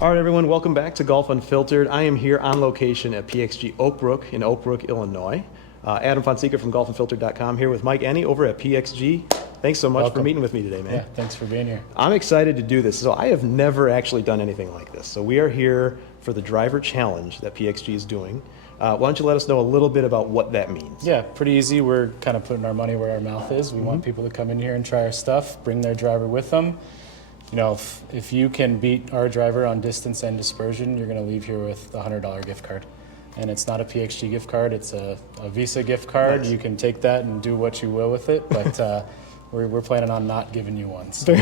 All right, everyone, welcome back to Golf Unfiltered. I am here on location at PXG Oakbrook in Oakbrook, Illinois. Adam Fonseca from golfunfiltered.com here with Mike Enny over at PXG. Thanks so much for meeting with me today, man. Yeah, thanks for being here. I'm excited to do this. So I have never actually done anything like this. So we are here for the driver challenge that PXG is doing. Why don't you let us know a little bit about what that means? Yeah, pretty easy. We're kind of putting our money where our mouth is. We want people to come in here and try our stuff, bring their driver with them. You know, if you can beat our driver on distance and dispersion, you're going to leave here with a $100 gift card. And it's not a PXG gift card, it's a Visa gift card. Nice. You can take that and do what you will with it, but we're planning on not giving you one. So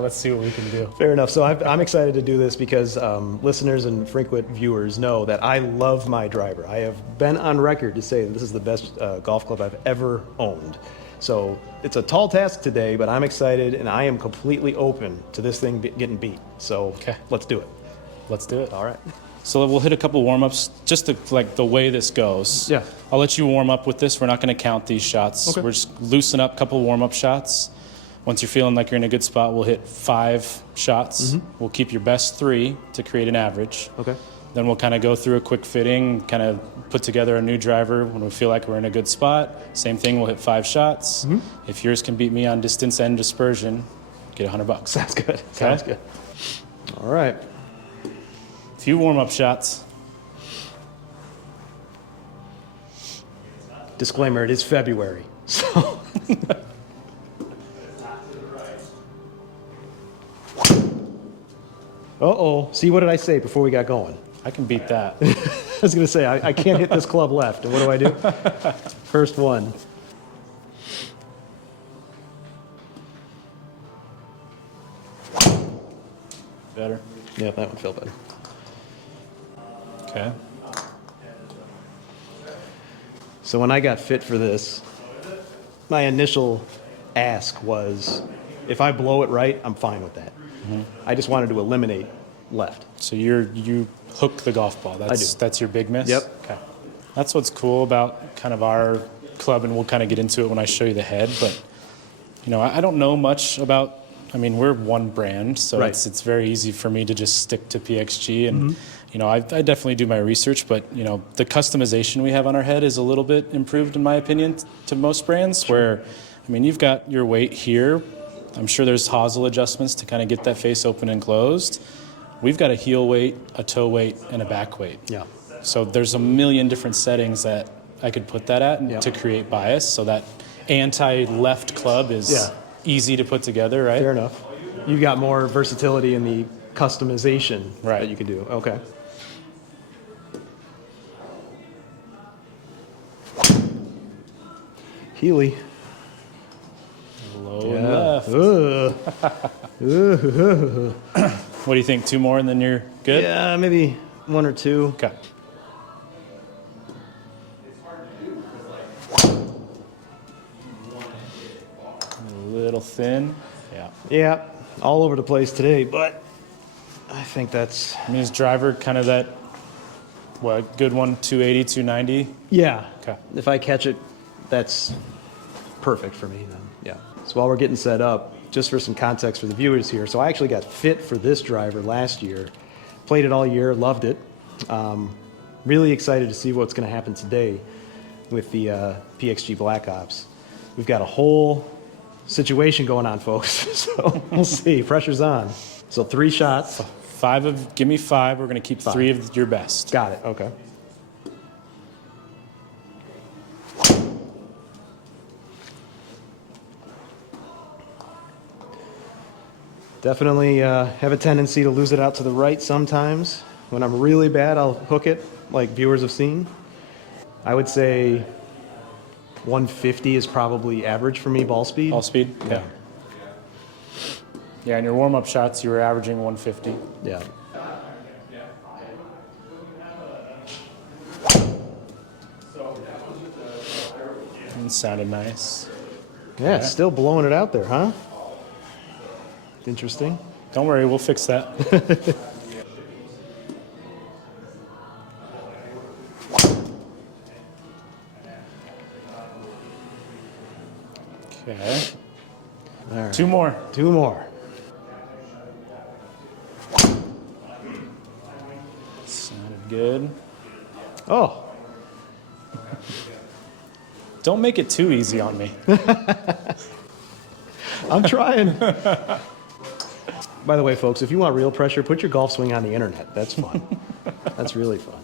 let's see what we can do. Fair enough. So I'm excited to do this because listeners and frequent viewers know that I love my driver. I have been on record to say that this is the best golf club I've ever owned. So it's a tall task today, but I'm excited and I am completely open to this thing getting beat. So let's do it. Let's do it. All right. So we'll hit a couple warm-ups, just to, like the way this goes. Yeah. I'll let you warm up with this. We're not going to count these shots. Okay. We're just loosen up a couple warm-up shots. Once you're feeling like you're in a good spot, we'll hit 5 shots. We'll keep your best 3 to create an average. Okay. Then we'll kind of go through a quick fitting, kind of put together a new driver when we feel like we're in a good spot. Same thing, we'll hit 5 shots. If yours can beat me on distance and dispersion, get $100. Sounds good. Sounds good. All right. A few warm-up shots. Disclaimer, it is February, so. Uh-oh. See, what did I say before we got going? I can beat that. I was going to say, I can't hit this club left. And what do I do? First one. Better. Yeah, that one felt better. Okay. So when I got fit for this, my initial ask was, if I blow it right, I'm fine with that. I just wanted to eliminate left. So you hook the golf ball. That's your big miss? Yep. Okay. That's what's cool about kind of our club, and we'll kind of get into it when I show you the head. But, you know, I don't know much about, I mean, we're one brand, so it's very easy for me to just stick to PXG. And, you know, I definitely do my research, but, you know, the customization we have on our head is a little bit improved, in my opinion, to most brands, where, I mean, you've got your weight here. I'm sure there's hosel adjustments to kind of get that face open and closed. We've got a heel weight, a toe weight, and a back weight. Yeah. So there's a million different settings that I could put that at to create bias. So that anti-left club is easy to put together, right? Fair enough. You've got more versatility in the customization that you can do. Okay. Healy. Low left. What do you think? 2 more and then you're good? Yeah, maybe 1 or 2. Okay. A little thin. Yeah. Yeah, all over the place today, but I think that's... I mean, is driver kind of that, what, good one, 280, 290? Yeah. Okay. If I catch it, that's perfect for me then. Yeah. So while we're getting set up, just for some context for the viewers here, so I actually got fit for this driver last year, played it all year, loved it. Really excited to see what's going to happen today with the PXG Black Ops. We've got a whole situation going on, folks, so we'll see. Pressure's on. So 3 shots. Give me 5. We're going to keep 3 of your best. Got it. Okay. Definitely have a tendency to lose it out to the right sometimes. When I'm really bad, I'll hook it, like viewers have seen. I would say 150 is probably average for me, ball speed. Ball speed? Yeah. Yeah, in your warm-up shots, you were averaging 150. Yeah. It sounded nice. Yeah, it's still blowing it out there, huh? Interesting. Don't worry, we'll fix that. Okay. All right. 2 more. 2 more. Good. Oh, Don't make it too easy on me. I'm trying. By the way, folks, if you want real pressure, put your golf swing on the internet. That's fun. That's really fun.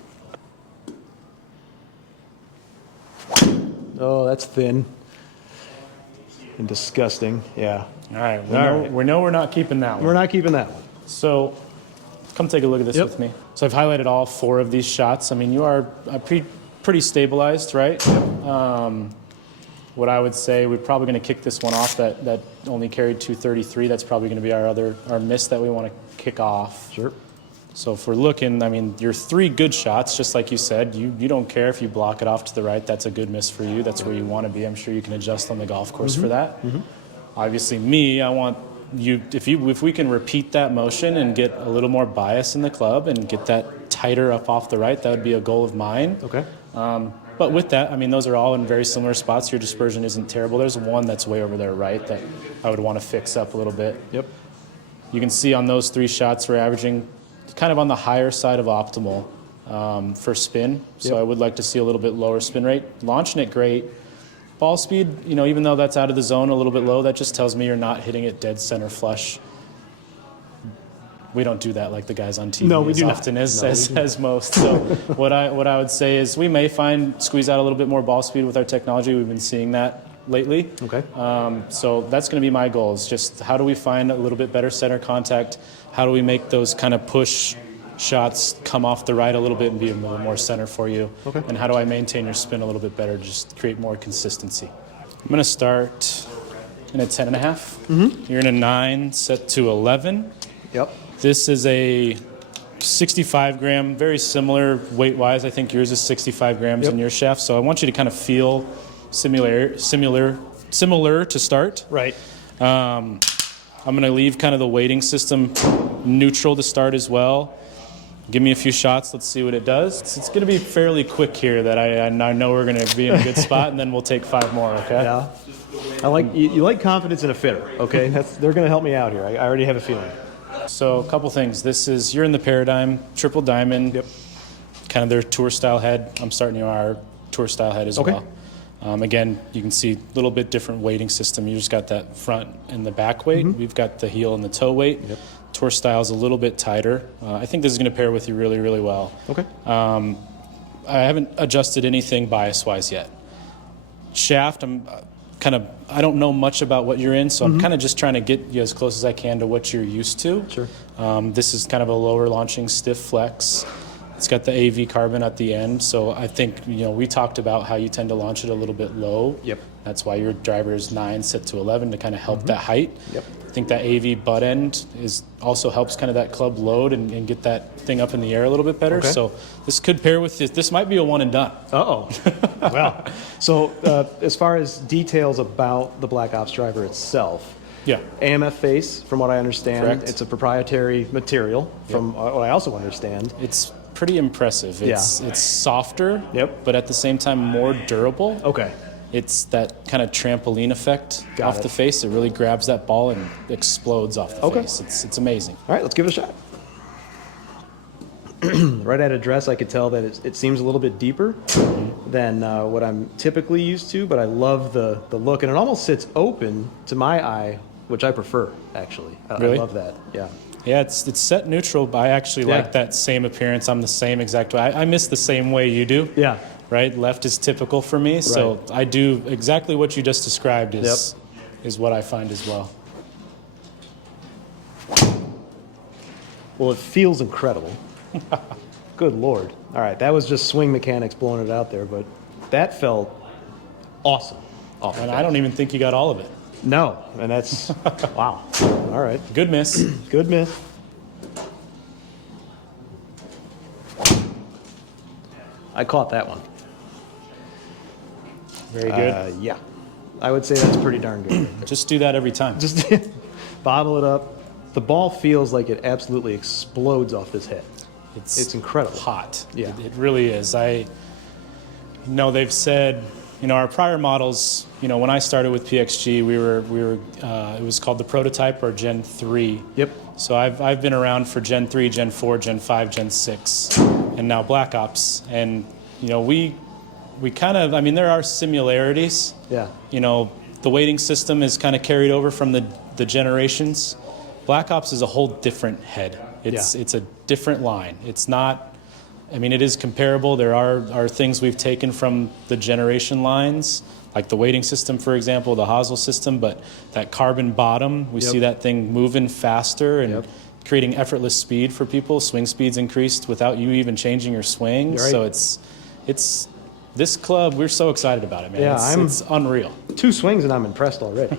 Oh, that's thin and disgusting. Yeah. All right. right. We know we're not keeping that one. We're not keeping that one. So come take a look at this Yep. with me. So I've highlighted all 4 of these shots. I mean, you are pretty stabilized, right? What I would say, we're probably going to kick this one off that only carried 233. That's probably going to be our miss that we want to kick off. Sure. So if we're looking, I mean, your 3 good shots, just like you said, you don't care if you block it off to the right. That's a good miss for you. That's where you want to be. I'm sure you can adjust on the golf course for that. Obviously, me, I want you, if we can repeat that motion and get a little more bias in the club and get that tighter up off the right, that would be a goal of mine. Okay. But with that, I mean, those are all in very similar spots. Your dispersion isn't terrible. There's one that's way over there right that I would want to fix up a little bit. Yep. You can see on those 3 shots, we're averaging kind of on the higher side of optimal for spin. So Yep. I would like to see a little bit lower spin rate. Launching it great. Ball speed, even though that's out of the zone a little bit low, that just tells me you're not hitting it dead center flush. We don't do that like the guys on TV No, we as do not. often as, No, we as, do not. as most. So what I would say is we may squeeze out a little bit more ball speed with our technology. We've been seeing that lately. Okay. So that's going to be my goal, is just how do we find a little bit better center contact? How do we make those kind of push shots come off the right a little bit and be a little more center for you? Okay. And how do I maintain your spin a little bit better, just create more consistency? I'm going to start in a 10.5. You're in a 9, set to 11. Yep. This is a 65 gram, very similar weight-wise. I think yours is 65 grams Yep. in your shaft. So I want you to kind of feel similar to start. Right. I'm going to leave kind of the weighting system neutral to start as well. Give me a few shots. Let's see what it does. It's going to be fairly quick here that I know we're going to be in a good spot, and then we'll take 5 more, okay? Yeah. I like you like confidence in a fitter, okay? They're going to help me out here. I already have a feeling. So a couple things. You're in the Paradigm, triple diamond, Yep. kind of their tour style head. I'm starting our tour style head as Okay. well. Again, you can see a little bit different weighting system. You just got that front and the back weight. We've got the heel and the toe weight. Yep. Tour style is a little bit tighter. I think this is going to pair with you really, really well. Okay. I haven't adjusted anything bias-wise yet. Shaft, I don't know much about what you're in, so I'm kind of just trying to get you as close as I can to what you're used to. Sure. This is kind of a lower launching stiff flex. It's got the AV carbon at the end, so I think, we talked about how you tend to launch it a little bit low. Yep. That's why your driver is 9 set to 11 to kind of help that height. Yep. I think that AV butt end also helps kind of that club load and get that thing up in the air a little bit better. Okay. So this could pair with this. This might be a one and done. Uh-oh. Well, so as far as details about the Black Ops driver itself, Yeah. AMF face, from what I understand, Correct. it's a proprietary material, from what I also understand. It's pretty impressive. It's softer, Yep. but at the same time more durable. Okay. It's that kind of trampoline effect Got off it. the face. It really grabs that ball and explodes off the Okay. face. It's amazing. All right, let's give it a shot. Right at address, I could tell that it seems a little bit deeper than what I'm typically used to, but I love the look, and it almost sits open to my eye, which I prefer, actually. Really? I love that, yeah. Yeah, it's set neutral, but I actually Yeah. like that same appearance. I'm the same exact way. I miss the same way you do. Yeah. Right? Left is typical for me, so Right. I do exactly what you just described is what I find as well. Well, it feels incredible. Good Lord. All right, that was just swing mechanics blowing it out there, but that felt awesome. And I don't even think you got all of it. No, and that's, wow. All right, Good miss. good miss. I caught that one. Very good. Yeah, I would say that's pretty darn good. Just do that every time. Just bottle it up. The ball feels like it absolutely explodes off this head. It's incredible. Hot. Yeah. It really is. They've said, our prior models, when I started with PXG, we were it was called the prototype or Gen 3. Yep. So I've been around for Gen 3, Gen 4, Gen 5, Gen 6. and now Black Ops. And, you know, we kind of, I mean, there are similarities. Yeah. You know, the weighting system is kind of carried over from the generations. Black Ops is a whole different head. It's a different line. It's not, I mean, it is comparable. There are things we've taken from the generation lines, like the weighting system, for example, the hosel system, but that carbon bottom, we see that thing moving faster and creating effortless speed for people. Swing speed's increased without you even changing your swing. Right. So it's this club, we're so excited about it, man. Yeah, it's unreal. 2 swings and I'm impressed already.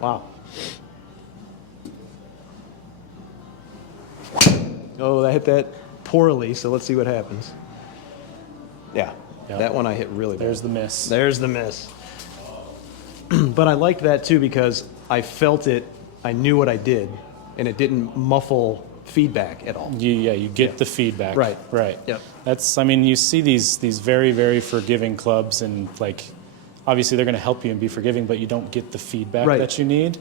Wow. Oh, I hit that poorly, so let's see what happens. Yeah, that one I hit really bad. There's the miss. There's the miss. But I liked that too because I felt it, I knew what I did, and it didn't muffle feedback at all. You get the feedback. Right. Yep. That's, I mean, you see these very, very forgiving clubs, and like, obviously they're going to help you and be forgiving, but you don't get the feedback that you need.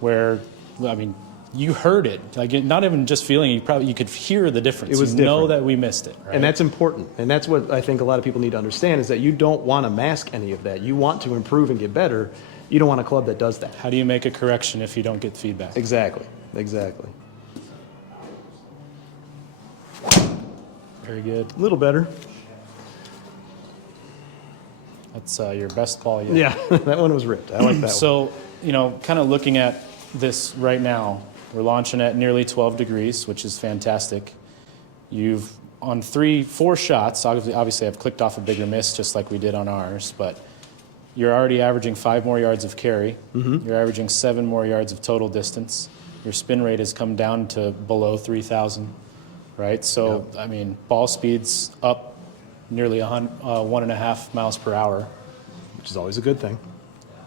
Where, I mean, you heard it, like not even just feeling. You could hear the difference. It was you know different. that we missed it, right? And that's important. And that's what I think a lot of people need to understand is that you don't want to mask any of that. You want to improve and get better. You don't want a club that does that. How do you make a correction if you don't get feedback? Exactly. Very good. A little better. That's your best ball yet. Yeah, that one was ripped. I like that one. So, you know, kind of looking at this right now, we're launching at nearly 12 degrees, which is fantastic. You've, on 4 shots, obviously I've clicked off a bigger miss just like we did on ours, but you're already averaging 5 more yards of carry. You're averaging 7 more yards of total distance. Your spin rate has come down to below 3,000, right? So, I mean, ball speed's up nearly 1.5 miles per hour. Which is always a good thing.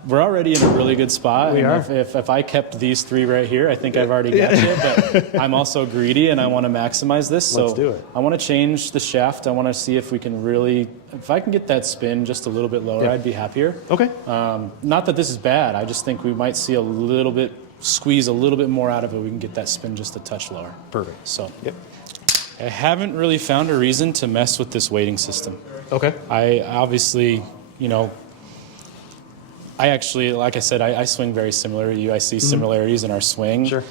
We're already in a really good spot. We are. If I kept these 3 right here, I think I've already got you. But I'm also greedy, and I want to maximize this. So Let's do it. I want to change the shaft. I want to see if we can really, if I can get that spin just a little bit lower, I'd be happier. Okay. Not that this is bad. I just think we might see squeeze a little bit more out of it. We can get that spin just a touch lower. Perfect. So I haven't really found a reason to mess with this weighting system. Okay. I obviously, you know, I actually, like I said, I swing very similar to you. I see similarities in our swing. Sure.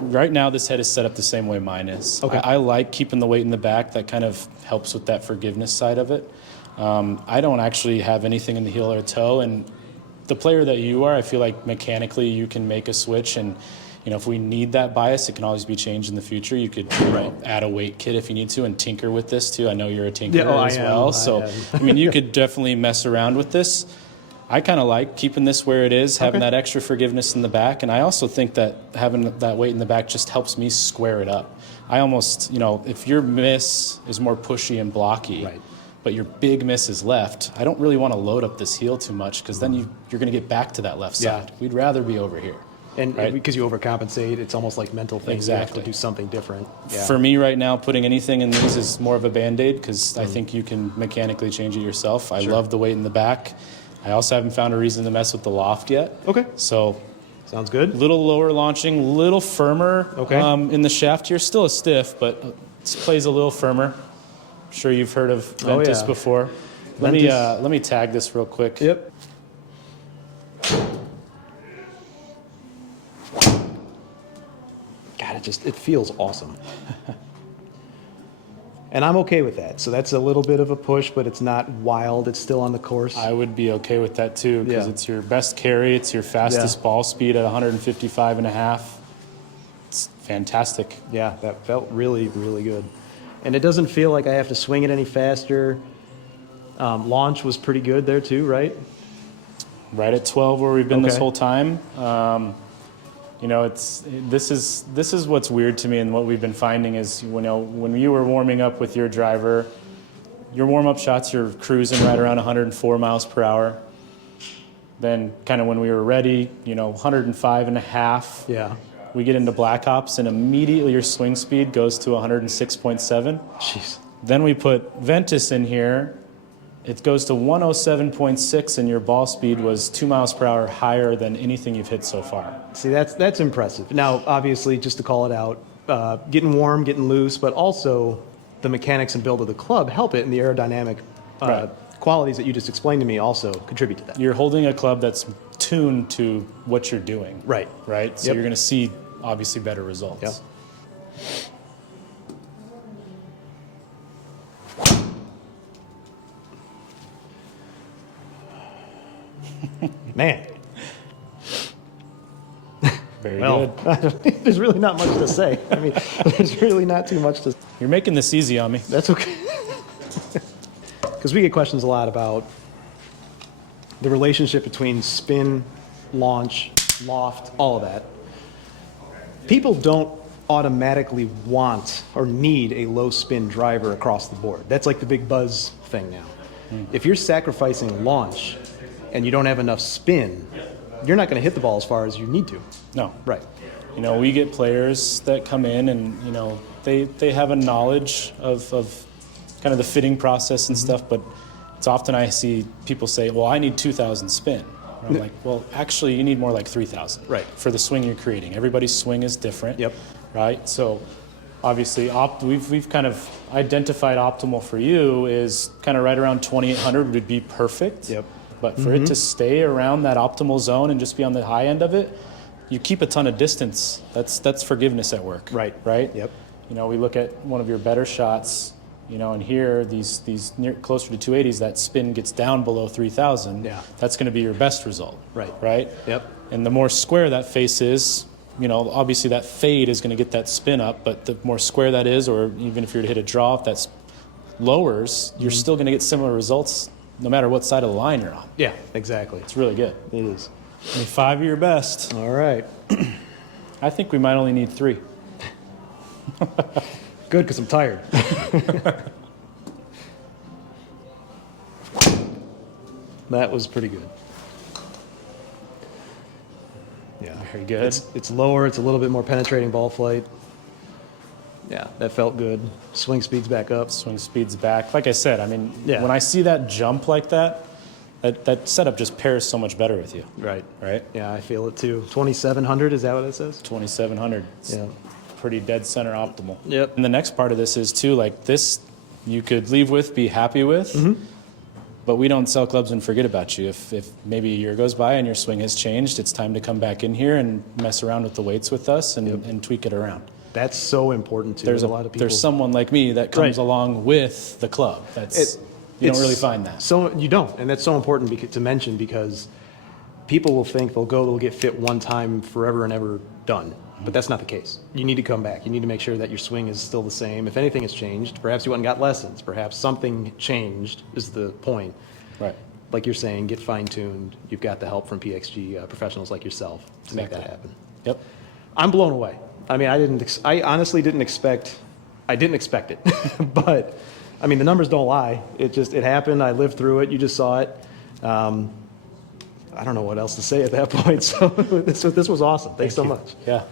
Right now, this head is set up the same way mine is. Okay. I like keeping the weight in the back. That kind of helps with that forgiveness side of it. I don't actually have anything in the heel or toe, and the player that you are, I feel like mechanically you can make a switch, and you know, if we need that bias, it can always be changed in the future. You could add a weight kit if you need to and tinker with this too. I know you're a tinkerer as well. So, I mean, you could definitely mess around with this. I kind of like keeping this where it is, having that extra forgiveness in the back. And I also think that having that weight in the back just helps me square it up. I almost, you know, if your miss is more pushy and blocky, but your big miss is left, I don't really want to load up this heel too much because then you're going to get back to that left side. We'd rather be over here. And because you overcompensate, it's almost like mental things. Exactly. You have to do something different. Yeah. For me right now, putting anything in these is more of a Band-Aid because I think you can mechanically change it yourself. I love the weight in the back. I also haven't found a reason to mess with the loft yet. Okay. So, sounds good. Little lower launching, little firmer in the shaft here. Still a stiff, but it plays a little firmer. I'm sure you've heard of Ventus before. Let me tag this real quick. Yep. God, it feels awesome. And I'm okay with that. So that's a little bit of a push, but it's not wild. It's still on the course. I would be okay with that too because it's your best carry. It's your fastest ball speed at 155.5. It's fantastic. Yeah, that felt really, really good. And it doesn't feel like I have to swing it any faster. Launch was pretty good there too, right? Right at 12 where we've been this whole time. You know, this is what's weird to me, and what we've been finding is, you know, when you were warming up with your driver, your warm-up shots, you're cruising right around 104 miles per hour. Then kind of when we were ready, you know, 105.5. Yeah. We get into Black Ops, and immediately your swing speed goes to 106.7. Jeez. Then we put Ventus in here. It goes to 107.6, and your ball speed was 2 miles per hour higher than anything you've hit so far. See, that's impressive. Now, obviously, just to call it out, getting warm, getting loose, but also the mechanics and build of the club help it, and the aerodynamic Right. qualities that you just explained to me also contribute to that. You're holding a club that's tuned to what you're doing. Right. Right? So Yep. you're going to see obviously better results. Yep. Man. Very Well, good. there's really not much to say. I mean, there's really not too much to. You're making this easy on me. That's okay. Because we get questions a lot about the relationship between spin, launch, loft, all of that. People don't automatically want or need a low spin driver across the board. That's like the big buzz thing now. If you're sacrificing launch and you don't have enough spin, you're not going to hit the ball as far as you need to. No. Right. You know, we get players that come in and, you know, they have a knowledge of kind of the fitting process and stuff, but it's often I see people say, well, I need 2,000 spin. And I'm like, well, actually, you need more like 3,000 Right. for the swing you're creating. Everybody's swing is different. Yep. Right? So obviously, we've kind of identified optimal for you is kind of right around 2,800 would be perfect. Yep. But for it to stay around that optimal zone and just be on the high end of it, you keep a ton of distance. That's forgiveness at work. Right. Right? Yep. You know, we look at one of your better shots, you know, and here, these near, closer to 280s, that spin gets down below 3,000. Yeah. That's going to be your best result. Right. Right? Yep. And the more square that face is, you know, obviously that fade is going to get that spin up, but the more square that is, or even if you're to hit a draw, if that lowers, you're still going to get similar results no matter what side of the line you're on. Yeah, exactly. It's really good. It is. I mean, 5 of your best. All right. I think we might only need 3. Good, because I'm tired. That was pretty good. Yeah. Very good. It's lower. It's a little bit more penetrating ball flight. Yeah, that felt good. Swing speed's back up. Swing speed's back. Like I said, I mean, Yeah. when I see that jump like that setup just pairs so much better with you. Right. Right? Yeah, I feel it too. 2,700, is that what it says? 2,700. It's Yeah. pretty dead center optimal. Yep. And the next part of this is too, like this you could leave with, be happy with, but we don't sell clubs and forget about you. If maybe a year goes by and your swing has changed, it's time to come back in here and mess around with the weights with us and tweak it around. That's so important too. There's a lot of people. There's someone like me that comes Right. along with the club. You don't really find that. So you don't, and that's so important to mention because people will think they'll get fit one time forever and ever done. But that's not the case. You need to come back. You need to make sure that your swing is still the same. If anything has changed, perhaps you went and got lessons. Perhaps something changed is the point. Right. Like you're saying, get fine-tuned. You've got the help from PXG professionals like yourself to make that happen. Yep. I'm blown away. I mean, I honestly didn't expect it. But, I mean, the numbers don't lie. It happened. I lived through it. You just saw it. I don't know what else to say at that point. So this was awesome. Thanks so much. Yeah.